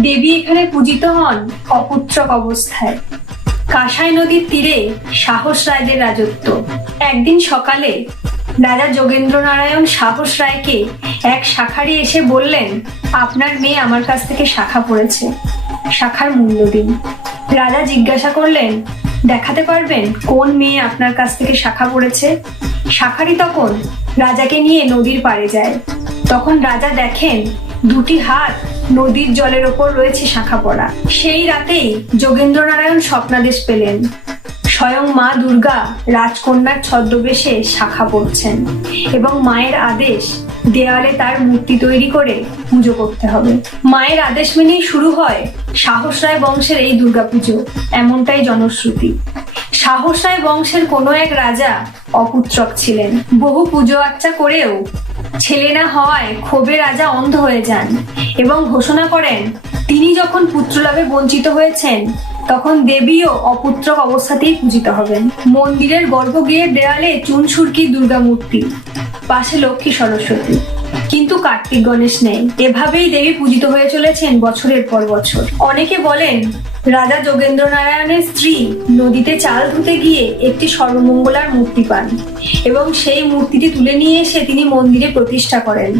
দেবী এখানে পূজিত হন অপুত্রক অবস্থায়। কাঁসাই নদীর তীরে সাহস রায়দের রাজত্ব। একদিন সকালে রাজা যোগেন্দ্র নারায়ণ সাহস রায়কে এক শাখারি এসে বললেন, আপনার মেয়ে আমার কাছ থেকে শাখা পড়েছে, শাখার মূল্য দিন। রাজা জিজ্ঞাসা করলেন, দেখাতে পারবেন কোন মেয়ে আপনার কাছ থেকে শাখা পড়েছে? শাখারি তখন রাজাকে নিয়ে নদীর পাড়ে যায়। তখন রাজা দেখেন দুটি হাত নদীর জলের ওপর রয়েছে শাখা পড়া। সেই রাতেই যোগেন্দ্র নারায়ণ স্বপ্নাদেশ পেলেন, স্বয়ং মা দুর্গা রাজকন্যার ছদ্মবেশে শাখা পড়ছেন এবং মায়ের আদেশ দেওয়ালে তার মূর্তি তৈরি করে পুজো করতে হবে। মায়ের আদেশ মেনেই শুরু হয় সাহস রায় বংশের এই দুর্গাপুজো, এমনটাই জনশ্রুতি। সাহস রায় বংশের কোনো এক রাজা অপুত্রক ছিলেন। বহু পুজো আর্চা করেও ছেলে না হওয়ায় ক্ষোভে রাজা অন্ধ হয়ে যান এবং ঘোষণা করেন, তিনি যখন পুত্রলাভে বঞ্চিত হয়েছেন তখন দেবীও অপুত্রক অবস্থাতেই পূজিত হবেন। মন্দিরের গর্ভগৃহের দেয়ালে চুন সুরকি দুর্গা মূর্তি, পাশে লক্ষ্মী সরস্বতী, কিন্তু কার্তিক গণেশ নেই। এভাবেই দেবী পূজিত হয়ে চলেছেন বছরের পর বছর। অনেকে বলেন রাজা যোগেন্দ্র নারায়ণের স্ত্রী নদীতে চাল ধুতে গিয়ে একটি সর্বমঙ্গলার মূর্তি পান এবং সেই মূর্তিটি তুলে নিয়ে এসে তিনি মন্দিরে প্রতিষ্ঠা করেন।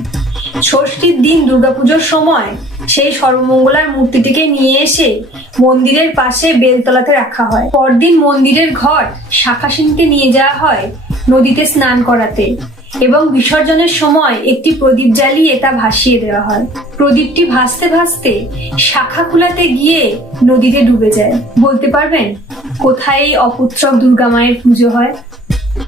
ষষ্ঠীর দিন দুর্গাপুজোর সময় সেই সর্বমঙ্গলার মূর্তিটিকে নিয়ে এসে মন্দিরের পাশে বেলতলাতে রাখা হয়। পরদিন মন্দিরের ঘট শাখাসিনকে নিয়ে যাওয়া হয় নদীতে স্নান করাতে এবং বিসর্জনের সময় একটি প্রদীপ জ্বালিয়ে তা ভাসিয়ে দেওয়া হয়। প্রদীপটি ভাসতে ভাসতে শাখা খুলাতে গিয়ে নদীতে ডুবে যায়। বলতে পারবেন কোথায় এই অপুত্রক দুর্গা মায়ের পুজো হয়?